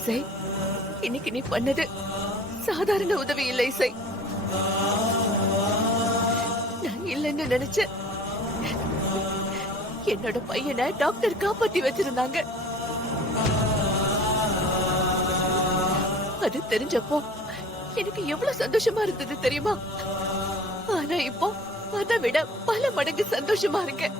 இசை, இன்னைக்கு நீ பண்ணது சாதாரண உதவி இல்லை இசை. நான் இல்லைன்னு நினைச்சேன். என்னோட பையனை டாக்டர் காப்பாத்தி வச்சிருந்தாங்க. அது தெரிஞ்சப்போ எனக்கு எவ்வளவு சந்தோஷமா இருந்தது தெரியுமா? ஆனா இப்போ அதை விட பல மடங்கு சந்தோஷமா இருக்கு.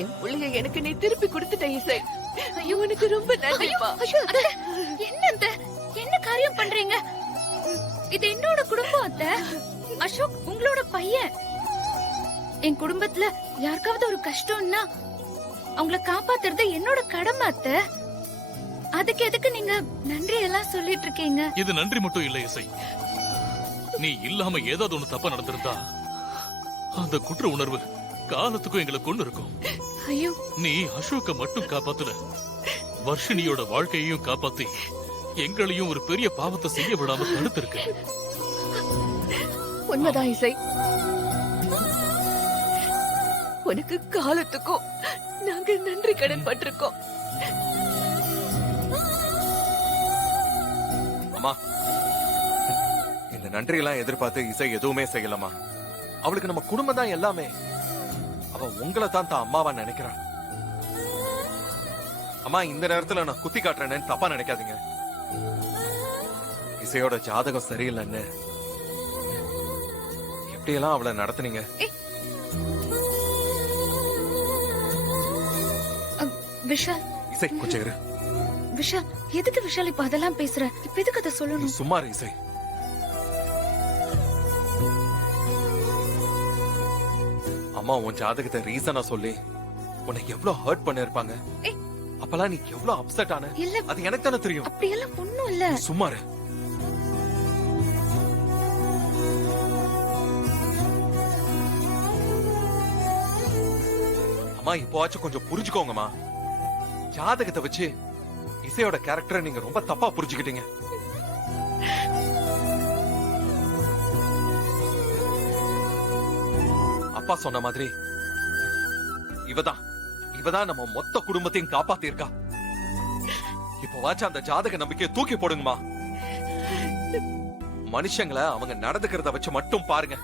என் பிள்ளைய எனக்கு நீ திருப்பி கொடுத்துட்ட இசை. ஐயோ, உனக்கு ரொம்ப நன்றிப்பா. என்ன என்ன காரியம் பண்றீங்க? இது என்னோட குடும்பம் அத்தை. அசோக் உங்களோட பையன். என் குடும்பத்துல யாருக்காவது ஒரு கஷ்டம்னா அவங்கள காப்பாத்துறது என்னோட கடமை அத்தை. அதுக்கு எதுக்கு நீங்க நன்றி எல்லாம் சொல்லிட்டு இருக்கீங்க? இது நன்றி மட்டும் இல்ல இசை. நீ இல்லாம ஏதாவது ஒண்ணு தப்பா நடந்திருந்தா அந்த குற்ற உணர்வு காலத்துக்கும் எங்களை கொண்டு இருக்கும். ஐயோ, நீ அசோக்க மட்டும் காப்பாத்துல, வர்ஷினியோட வாழ்க்கையையும் காப்பாத்தி எங்களையும் ஒரு பெரிய பாவத்தை செய்ய விடாம தடுத்திருக்க. உண்மைதான் இசை. உனக்கு காலத்துக்கும் நாங்க நன்றி கடன் பட்டிருக்கோம். அம்மா, இந்த நன்றி எல்லாம் எதிர்பார்த்து இசை எதுவுமே செய்யலமா. அவளுக்கு நம்ம குடும்பம் தான் எல்லாமே. அவ உங்களை தான் அம்மாவா நினைக்கிறா. அம்மா, இந்த நேரத்துல நான் குத்தி காட்டுறேன்னு தப்பா நினைக்காதீங்க. இசையோட ஜாதகம் சரியில்லைன்னு எப்படியெல்லாம் அவளை நடத்துனீங்க. விஷால், இசை கொஞ்சம் இரு. விஷால், எதுக்கு விஷால் இப்ப அதெல்லாம் பேசுற? இப்ப எதுக்கு அதை நீ சொல்லணும்? சும்மா இரு இசை. அம்மா, உன் ஜாதகத்தை ரீசனா சொல்லி உன்னை எவ்வளவு ஹர்ட் பண்ண இருப்பாங்க. அப்பெல்லாம் நீ எவ்வளவு அப்செட் ஆன இல்ல, அது எனக்கு தானே தெரியும். அப்படியெல்லாம் ஒண்ணும் இல்ல. சும்மா இரு. அம்மா, இப்போவாச்சும் கொஞ்சம் புரிஞ்சுக்கோங்கம்மா. ஜாதகத்தை வச்சு இசையோட கேரக்டரை நீங்க ரொம்ப தப்பா புரிஞ்சுக்கிட்டீங்க. அப்பா சொன்ன மாதிரி இவதான் நம்ம மொத்த குடும்பத்தையும் காப்பாத்தி இருக்கா. இப்போவாச்சும் அந்த ஜாதக நம்பிக்கையை தூக்கி போடுங்கம்மா. மனுஷங்களை அவங்க நடந்துக்கிறத வச்சு மட்டும் பாருங்க.